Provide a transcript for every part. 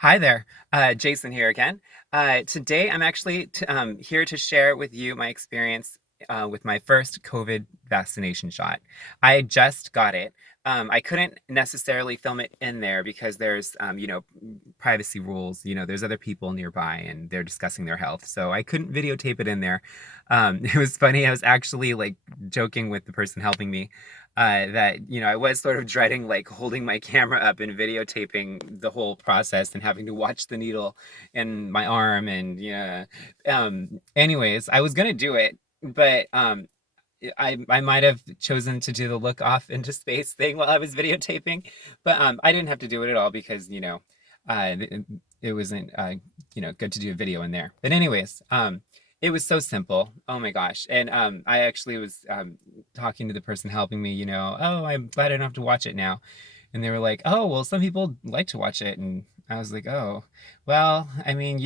Hi there, Jason here again. Today I'm actually here to share with you my experience with my first COVID vaccination shot. I just got it. I couldn't necessarily film it in there because there's, privacy rules. There's other people nearby and they're discussing their health, so I couldn't videotape it in there. It was funny. I was actually like joking with the person helping me that I was sort of dreading like holding my camera up and videotaping the whole process and having to watch the needle in my arm and yeah. Anyways, I was gonna do it, but I might have chosen to do the look off into space thing while I was videotaping, but I didn't have to do it at all because it wasn't good to do a video in there. But anyways, it was so simple. Oh my gosh. And I actually was talking to the person helping me, oh, I'm glad I don't have to watch it now. And they were like, oh, well, some people like to watch it. And I was like, oh, well, I mean,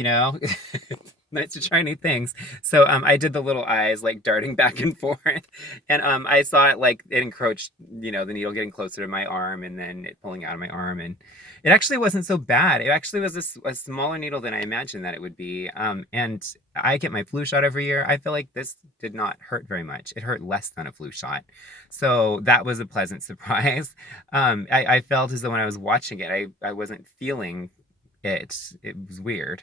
nice to try new things. So I did the little eyes like darting back and forth. And I saw it like it encroached, the needle getting closer to my arm and then it pulling out of my arm. And it actually wasn't so bad. It actually was a smaller needle than I imagined that it would be. And I get my flu shot every year. I feel like this did not hurt very much. It hurt less than a flu shot. So that was a pleasant surprise. I felt as though when I was watching it, I wasn't feeling it was weird.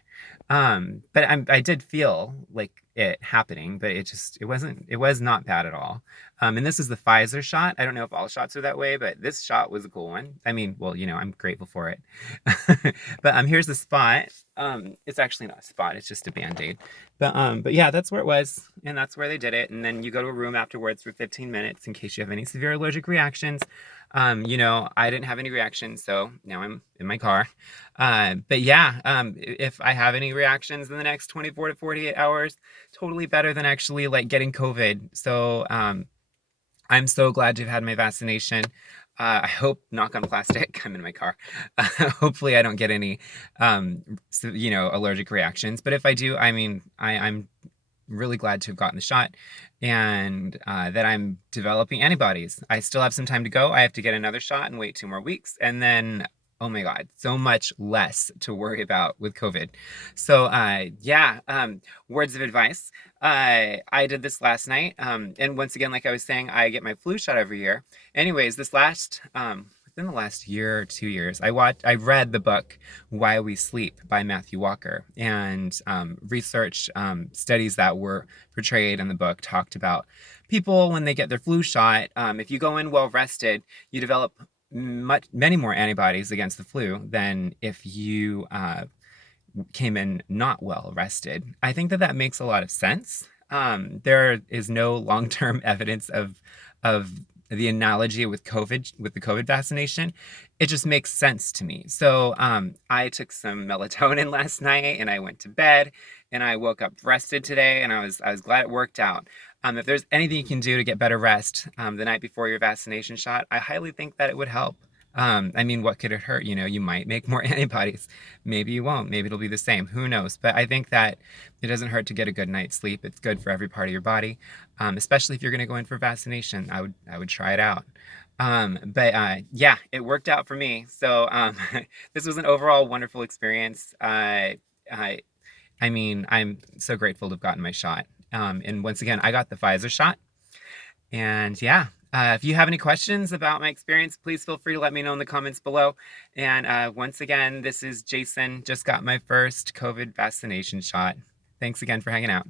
But I did feel like it happening, but it was not bad at all. And this is the Pfizer shot. I don't know if all shots are that way, but this shot was a cool one. I mean, well, I'm grateful for it. But here's the spot. It's actually not a spot, it's just a band-aid. But yeah, that's where it was, and that's where they did it. And then you go to a room afterwards for 15 minutes in case you have any severe allergic reactions. I didn't have any reactions, so now I'm in my car. But yeah, if I have any reactions in the next 24 to 48 hours, totally better than actually like getting COVID. So I'm so glad to have had my vaccination. I hope, knock on plastic, I'm in my car. Hopefully, I don't get any, allergic reactions. But if I do, I mean, I'm really glad to have gotten the shot and that I'm developing antibodies. I still have some time to go. I have to get another shot and wait 2 more weeks. And then, oh my God, so much less to worry about with COVID. So, yeah, words of advice. I did this last night. And once again, like I was saying, I get my flu shot every year. Anyways, within the last year or 2 years, I read the book Why We Sleep by Matthew Walker, and research studies that were portrayed in the book talked about people when they get their flu shot. If you go in well rested, you develop many more antibodies against the flu than if you came in not well rested. I think that that makes a lot of sense. There is no long-term evidence of the analogy with COVID, with the COVID vaccination. It just makes sense to me. So I took some melatonin last night and I went to bed and I woke up rested today and I was glad it worked out. If there's anything you can do to get better rest the night before your vaccination shot, I highly think that it would help. I mean, what could it hurt? You might make more antibodies. Maybe you won't. Maybe it'll be the same. Who knows? But I think that it doesn't hurt to get a good night's sleep. It's good for every part of your body, especially if you're going to go in for vaccination. I would try it out. But yeah, it worked out for me. So this was an overall wonderful experience. I, I mean, I'm so grateful to have gotten my shot. And once again, I got the Pfizer shot. And yeah, if you have any questions about my experience, please feel free to let me know in the comments below. And once again, this is Jason. Just got my first COVID vaccination shot. Thanks again for hanging out.